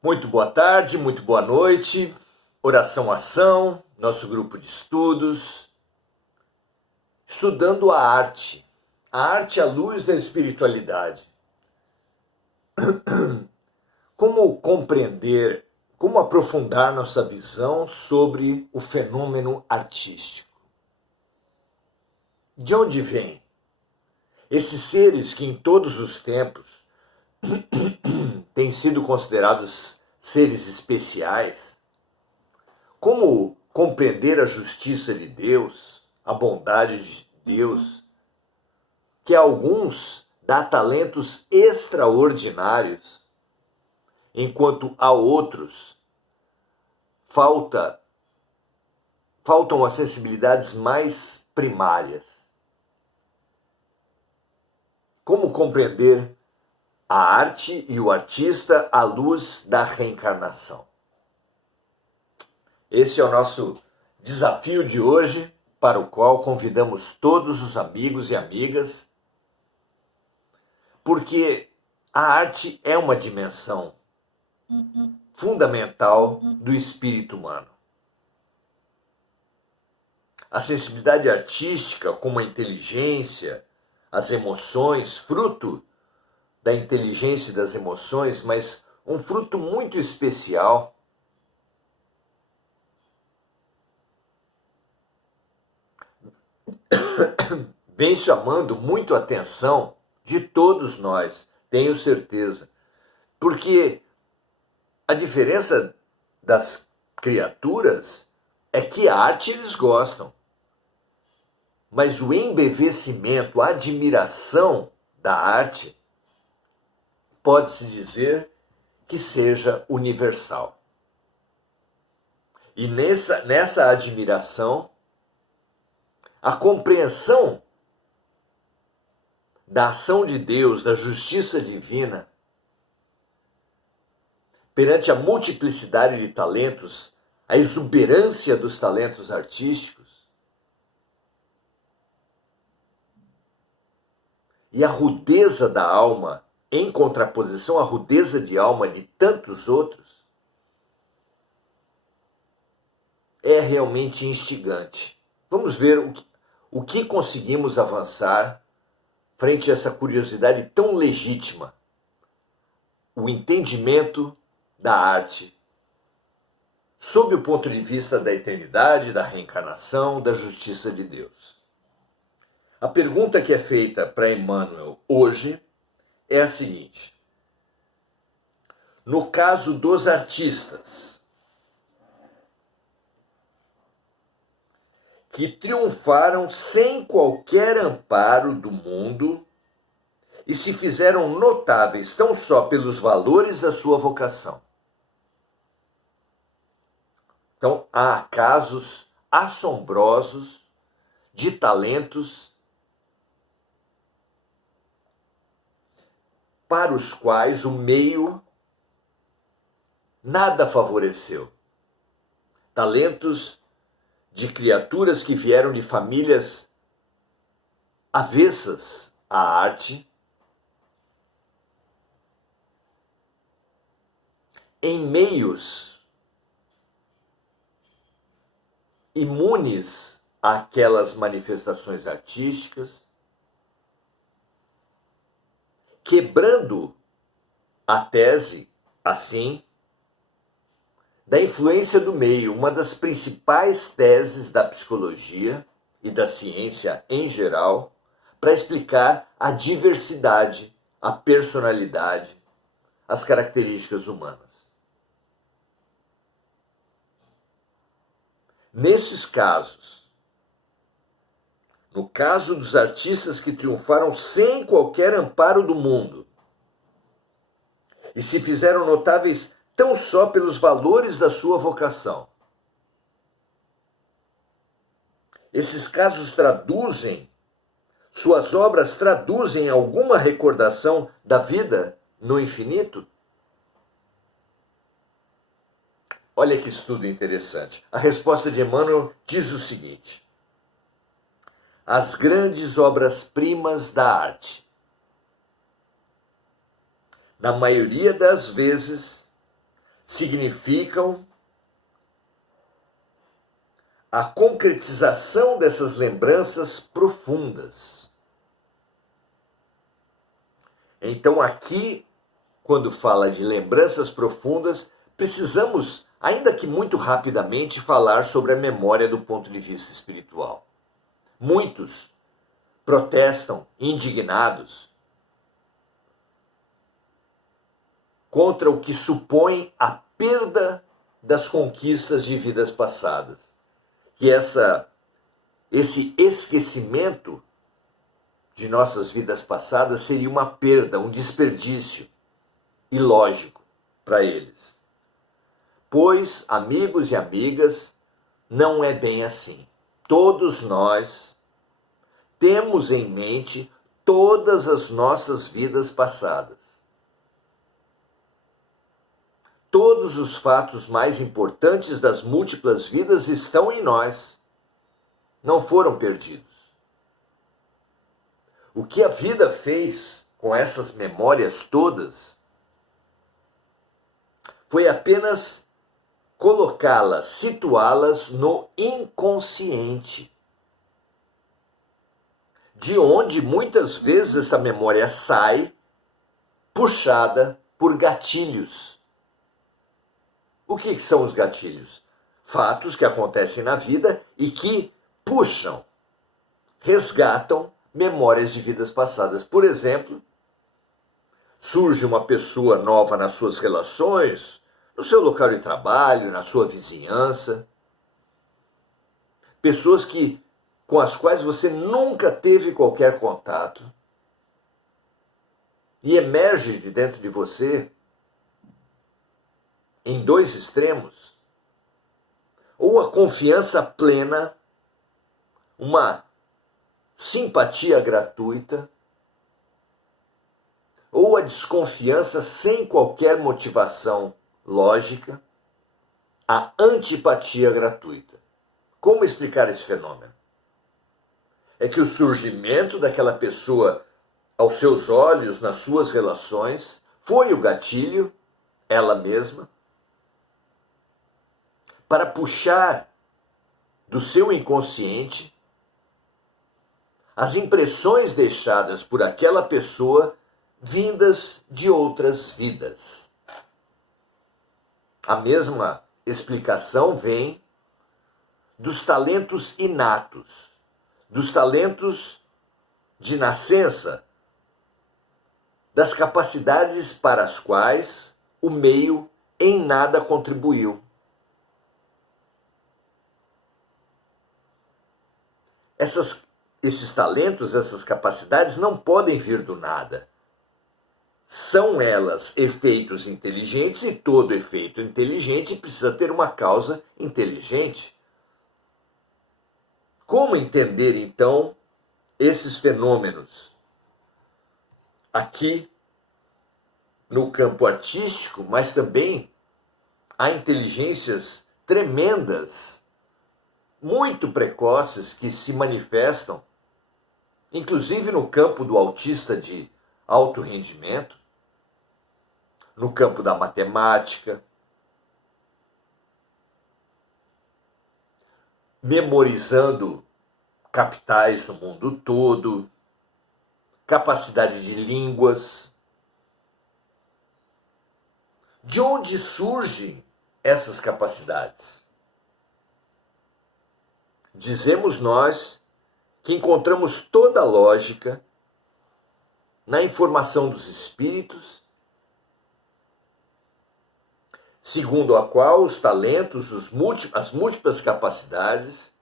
Muito boa tarde, muito boa noite. Oração Ação, nosso grupo de estudos. Estudando a arte à luz da espiritualidade. Como compreender, como aprofundar nossa visão sobre o fenômeno artístico? De onde vêm esses seres que em todos os tempos têm sido considerados seres especiais? Como compreender a justiça de Deus, a bondade de Deus, que a alguns dá talentos extraordinários, enquanto a outros faltam as sensibilidades mais primárias? Como compreender a arte e o artista à luz da reencarnação? Esse é o nosso desafio de hoje, para o qual convidamos todos os amigos e amigas, porque a arte é uma dimensão fundamental do espírito humano. A sensibilidade artística, como a inteligência, as emoções, fruto da inteligência e das emoções, mas um fruto muito especial, vem chamando muito a atenção de todos nós, tenho certeza. Porque a diferença das criaturas é que a arte eles gostam. Mas o embevecimento, a admiração da arte, pode-se dizer que seja universal. E nessa admiração, a compreensão da ação de Deus, da justiça divina, perante a multiplicidade de talentos, a exuberância dos talentos artísticos e a rudeza da alma, em contraposição à rudeza de alma de tantos outros, é realmente instigante. Vamos ver o que conseguimos avançar frente a essa curiosidade tão legítima, o entendimento da arte, sob o ponto de vista da eternidade, da reencarnação, da justiça de Deus. A pergunta que é feita para Emmanuel hoje é a seguinte: no caso dos artistas que triunfaram sem qualquer amparo do mundo e se fizeram notáveis tão só pelos valores da sua vocação. Então, há casos assombrosos de talentos para os quais o meio nada favoreceu. Talentos de criaturas que vieram de famílias avessas à arte, em meios imunes àquelas manifestações artísticas, quebrando a tese, assim, da influência do meio, uma das principais teses da psicologia e da ciência em geral, para explicar a diversidade, a personalidade, as características humanas. Nesses casos, no caso dos artistas que triunfaram sem qualquer amparo do mundo e se fizeram notáveis tão só pelos valores da sua vocação, esses casos suas obras traduzem alguma recordação da vida no infinito? Olha que estudo interessante. A resposta de Emmanuel diz o seguinte: as grandes obras-primas da arte, na maioria das vezes, significam a concretização dessas lembranças profundas. Então, aqui, quando fala de lembranças profundas, precisamos, ainda que muito rapidamente, falar sobre a memória do ponto de vista espiritual. Muitos protestam, indignados, contra o que supõe a perda das conquistas de vidas passadas. Que esse esquecimento de nossas vidas passadas seria uma perda, um desperdício ilógico para eles. Pois, amigos e amigas, não é bem assim. Todos nós temos em mente todas as nossas vidas passadas. Todos os fatos mais importantes das múltiplas vidas estão em nós. Não foram perdidos. O que a vida fez com essas memórias todas foi apenas colocá-las, situá-las no inconsciente, de onde muitas vezes essa memória sai puxada por gatilhos. O que são os gatilhos? Fatos que acontecem na vida e que puxam, resgatam memórias de vidas passadas. Por exemplo, surge uma pessoa nova nas suas relações, no seu local de trabalho, na sua vizinhança. Pessoas com as quais você nunca teve qualquer contato. E emerge de dentro de você, em dois extremos, ou a confiança plena, uma simpatia gratuita, ou a desconfiança sem qualquer motivação lógica, a antipatia gratuita. Como explicar esse fenômeno? É que o surgimento daquela pessoa aos seus olhos, nas suas relações, foi o gatilho, ela mesma, para puxar do seu inconsciente as impressões deixadas por aquela pessoa vindas de outras vidas. A mesma explicação vem dos talentos inatos, dos talentos de nascença, das capacidades para as quais o meio em nada contribuiu. Esses talentos, essas capacidades não podem vir do nada. São elas efeitos inteligentes e todo efeito inteligente precisa ter uma causa inteligente. Como entender, então, esses fenômenos? Aqui, no campo artístico, mas também há inteligências tremendas, muito precoces, que se manifestam, inclusive no campo do autista de alto rendimento, no campo da matemática, memorizando capitais no mundo todo, capacidade de línguas. De onde surgem essas capacidades? Dizemos nós que encontramos toda a lógica na informação dos espíritos, segundo a qual os talentos, as múltiplas capacidades,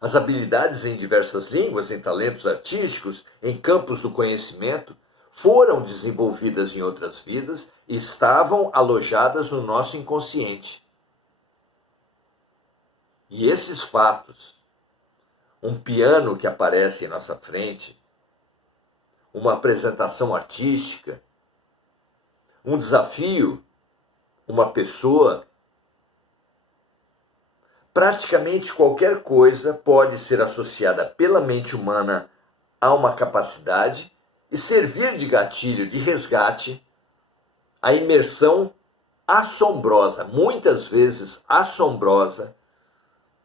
as habilidades em diversas línguas, em talentos artísticos, em campos do conhecimento, foram desenvolvidas em outras vidas e estavam alojadas no nosso inconsciente. E esses fatos, um piano que aparece em nossa frente, uma apresentação artística, um desafio, uma pessoa, praticamente qualquer coisa pode ser associada pela mente humana a uma capacidade e servir de gatilho, de resgate, à imersão assombrosa, muitas vezes assombrosa,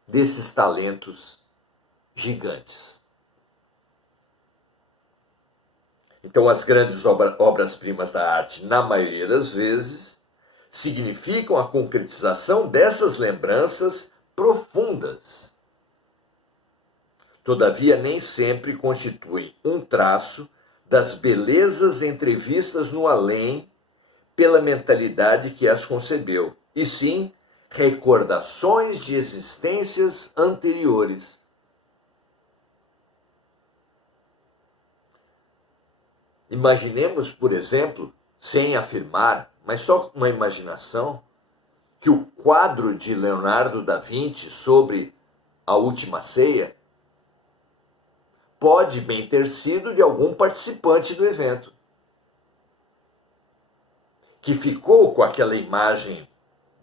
desses talentos gigantes. Então, as grandes obras-primas da arte, na maioria das vezes, significam a concretização dessas lembranças profundas. Todavia, nem sempre constituem um traço das belezas entrevistas no além pela mentalidade que as concebeu, e sim recordações de existências anteriores. Imaginemos, por exemplo, sem afirmar, mas só uma imaginação, que o quadro de Leonardo da Vinci sobre a Última Ceia pode bem ter sido de algum participante do evento, que ficou com aquela imagem,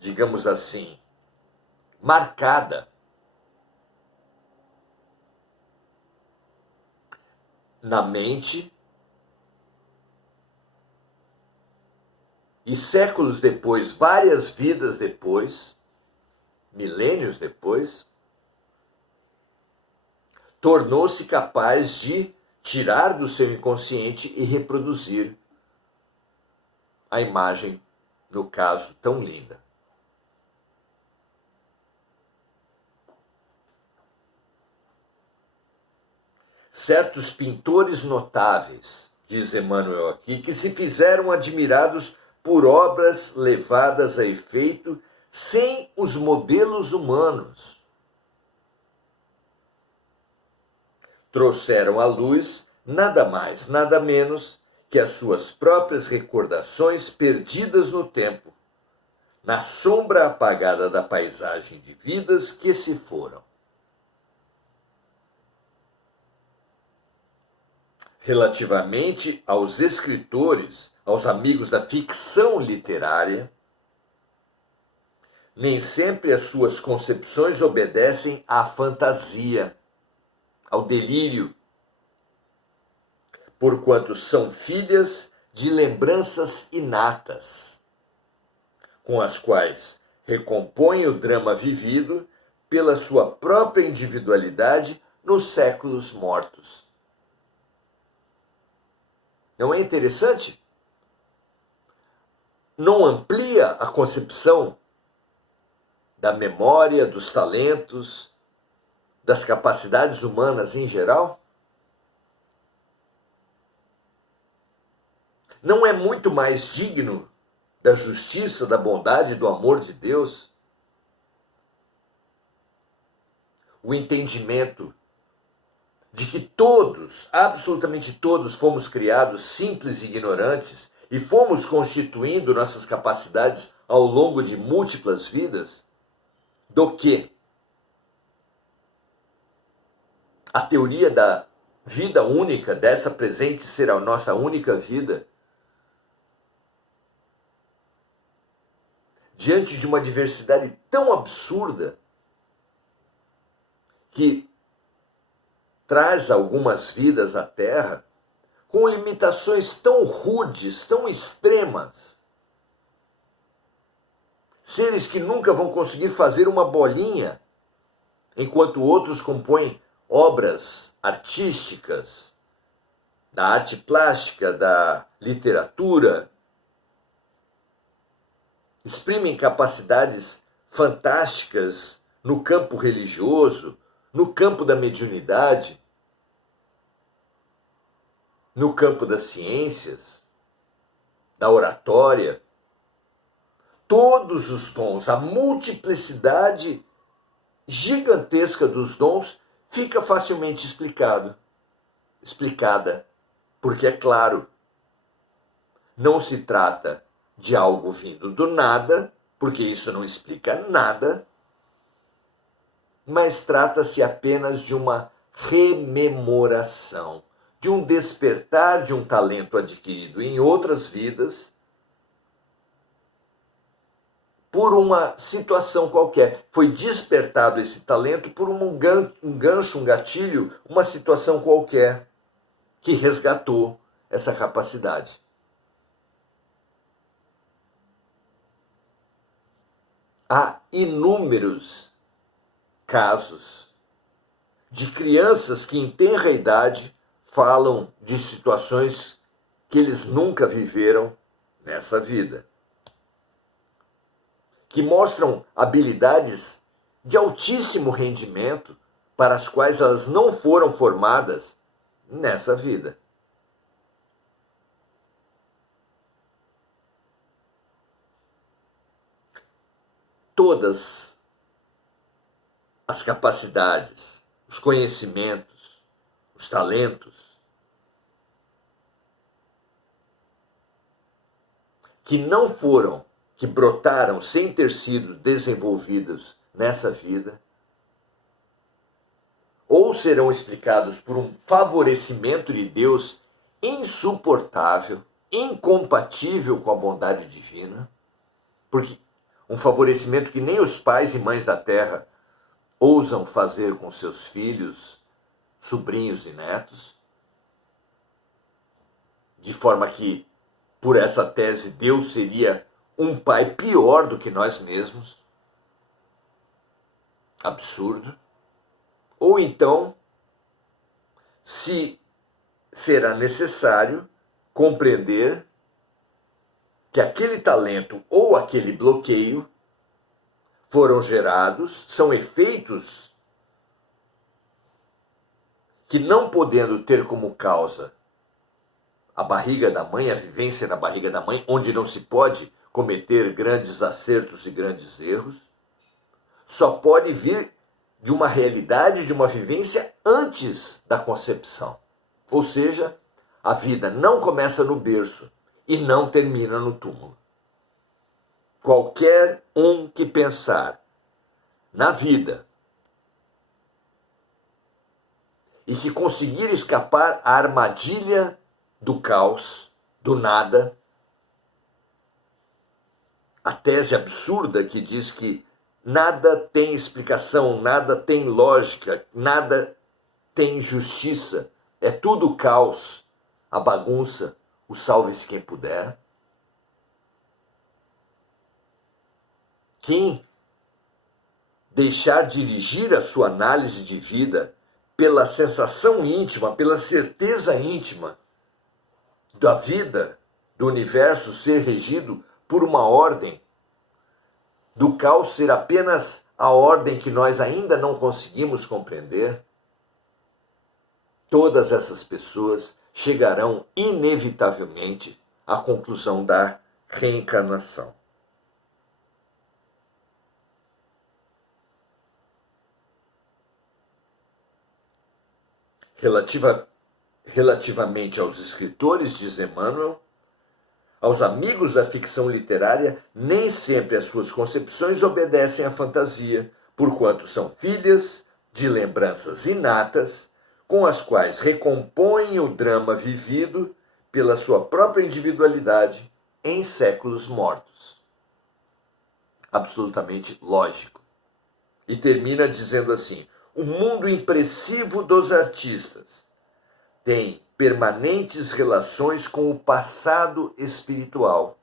digamos assim, marcada na mente, e séculos depois, várias vidas depois, milênios depois, tornou-se capaz de tirar do seu inconsciente e reproduzir a imagem, no caso, tão linda. Certos pintores notáveis, diz Emmanuel aqui, que se fizeram admirados por obras levadas a efeito sem os modelos humanos, trouxeram à luz nada mais, nada menos que as suas próprias recordações perdidas no tempo, na sombra apagada da paisagem de vidas que se foram. Relativamente aos escritores, aos amigos da ficção literária, nem sempre as suas concepções obedecem à fantasia, ao delírio, porquanto são filhas de lembranças inatas, com as quais recompõem o drama vivido pela sua própria individualidade nos séculos mortos. Não é interessante? Não amplia a concepção da memória, dos talentos, das capacidades humanas em geral? Não é muito mais digno da justiça, da bondade, do amor de Deus o entendimento de que todos, absolutamente todos, fomos criados simples e ignorantes e fomos constituindo nossas capacidades ao longo de múltiplas vidas, do que a teoria da vida única, dessa presente ser a nossa única vida, diante de uma diversidade tão absurda que traz algumas vidas à Terra com limitações tão rudes, tão extremas. Seres que nunca vão conseguir fazer uma bolinha, enquanto outros compõem obras artísticas, da arte plástica, da literatura, exprimem capacidades fantásticas no campo religioso, no campo da mediunidade, no campo das ciências, da oratória. Todos os dons, a multiplicidade gigantesca dos dons fica facilmente explicada, porque é claro, não se trata de algo vindo do nada, porque isso não explica nada, mas trata-se apenas de uma rememoração, de um despertar de um talento adquirido em outras vidas, por uma situação qualquer. Foi despertado esse talento por um gancho, um gatilho, uma situação qualquer que resgatou essa capacidade. Há inúmeros casos de crianças que, em tenra idade, falam de situações que eles nunca viveram nessa vida, que mostram habilidades de altíssimo rendimento para as quais elas não foram formadas nessa vida. Todas as capacidades, os conhecimentos, os talentos que não foram, que brotaram sem ter sido desenvolvidos nessa vida, ou serão explicados por um favorecimento de Deus insuportável, incompatível com a bondade divina, porque um favorecimento que nem os pais e mães da terra ousam fazer com seus filhos, sobrinhos e netos, de forma que, por essa tese, Deus seria um pai pior do que nós mesmos. Absurdo. Ou então, se será necessário compreender que aquele talento ou aquele bloqueio foram gerados, são efeitos que, não podendo ter como causa a barriga da mãe, a vivência na barriga da mãe, onde não se pode cometer grandes acertos e grandes erros, só pode vir de uma realidade, de uma vivência antes da concepção. Ou seja, a vida não começa no berço e não termina no túmulo. Qualquer um que pensar na vida e que conseguir escapar à armadilha do caos, do nada, a tese absurda que diz que nada tem explicação, nada tem lógica, nada tem justiça, é tudo caos, a bagunça, o salve-se quem puder. Quem deixar dirigir a sua análise de vida pela sensação íntima, pela certeza íntima da vida, do universo ser regido por uma ordem, do caos ser apenas a ordem que nós ainda não conseguimos compreender, todas essas pessoas chegarão inevitavelmente à conclusão da reencarnação. Relativamente aos escritores, diz Emmanuel, aos amigos da ficção literária, nem sempre as suas concepções obedecem à fantasia, porquanto são filhas de lembranças inatas, com as quais recompõem o drama vivido pela sua própria individualidade em séculos mortos. Absolutamente lógico. E termina dizendo assim: o mundo impressivo dos artistas tem permanentes relações com o passado espiritual,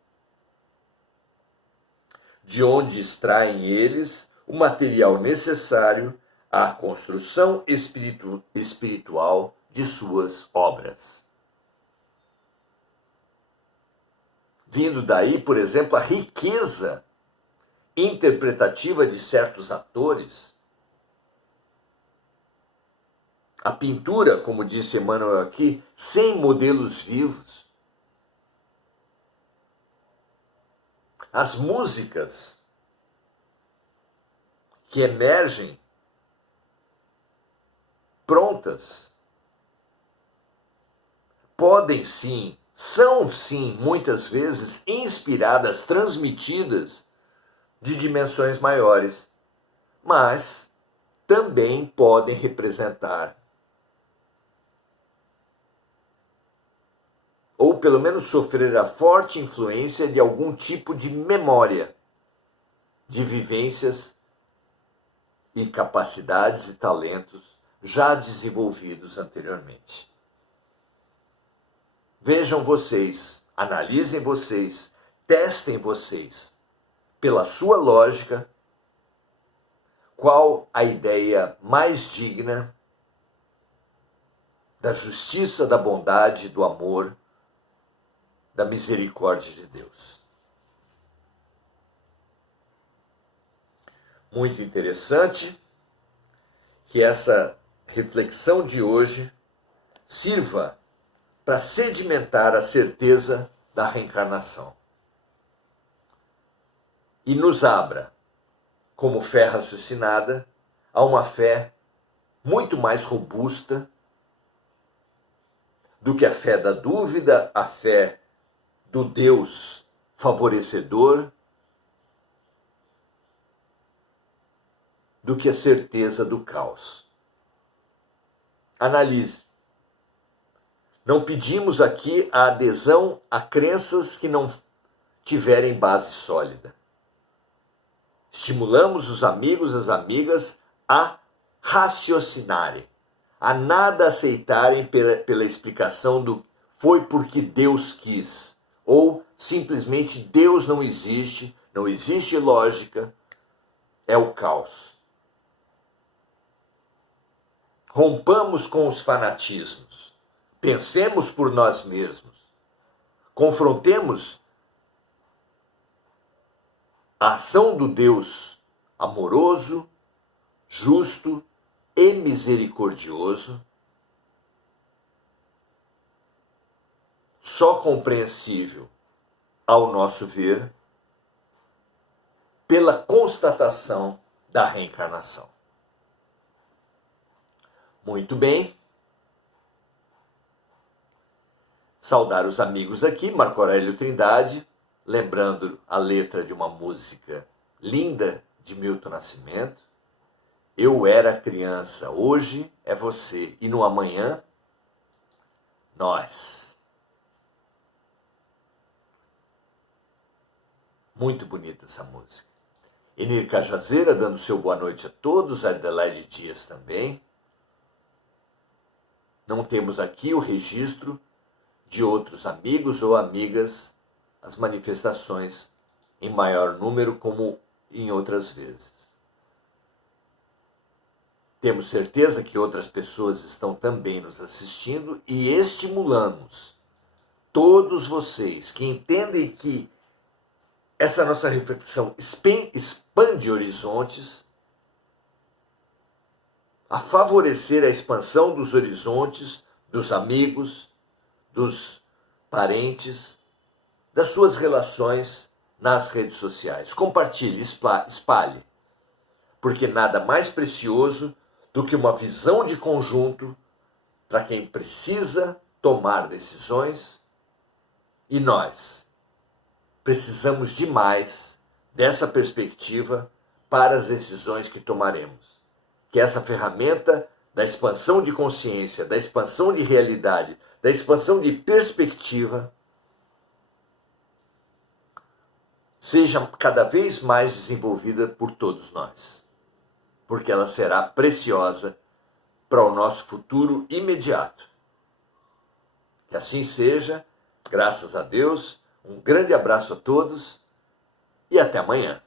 de onde extraem eles o material necessário à construção espiritual de suas obras. Vindo daí, por exemplo, a riqueza interpretativa de certos atores, a pintura, como disse Emmanuel aqui, sem modelos vivos, as músicas que emergem prontas, podem sim, são sim, muitas vezes inspiradas, transmitidas de dimensões maiores, mas também podem representar, ou pelo menos sofrer a forte influência de algum tipo de memória, de vivências e capacidades e talentos já desenvolvidos anteriormente. Vejam vocês, analisem vocês, testem vocês, pela sua lógica, qual a ideia mais digna da justiça, da bondade, do amor, da misericórdia de Deus. Muito interessante que essa reflexão de hoje sirva para sedimentar a certeza da reencarnação e nos abra, como fé raciocinada, a uma fé muito mais robusta do que a fé da dúvida, a fé do Deus favorecedor, do que a certeza do caos. Analise. Não pedimos aqui a adesão a crenças que não tiverem base sólida. Estimulamos os amigos e as amigas a raciocinarem, a nada aceitarem pela explicação do foi porque Deus quis, ou simplesmente Deus não existe lógica, é o caos. Rompamos com os fanatismos, pensemos por nós mesmos, confrontemos a ação do Deus amoroso, justo e misericordioso, só compreensível, ao nosso ver, pela constatação da reencarnação. Muito bem. Saudar os amigos aqui, Marco Aurélio Trindade, lembrando a letra de uma música linda de Milton Nascimento. Eu era criança, hoje é você, e no amanhã, nós. Muito bonita essa música. Enir Cajazeira, dando seu boa noite a todos, Adelaide Dias também. Não temos aqui o registro de outros amigos ou amigas, as manifestações em maior número, como em outras vezes. Temos certeza que outras pessoas estão também nos assistindo e estimulamos todos vocês que entendem que essa nossa reflexão expande horizontes, a favorecer a expansão dos horizontes, dos amigos, dos parentes, das suas relações nas redes sociais. Compartilhe, espalhe, porque nada mais precioso do que uma visão de conjunto para quem precisa tomar decisões, e nós precisamos demais dessa perspectiva para as decisões que tomaremos. Que essa ferramenta da expansão de consciência, da expansão de realidade, da expansão de perspectiva, seja cada vez mais desenvolvida por todos nós, porque ela será preciosa para o nosso futuro imediato. Que assim seja, graças a Deus, um grande abraço a todos e até amanhã.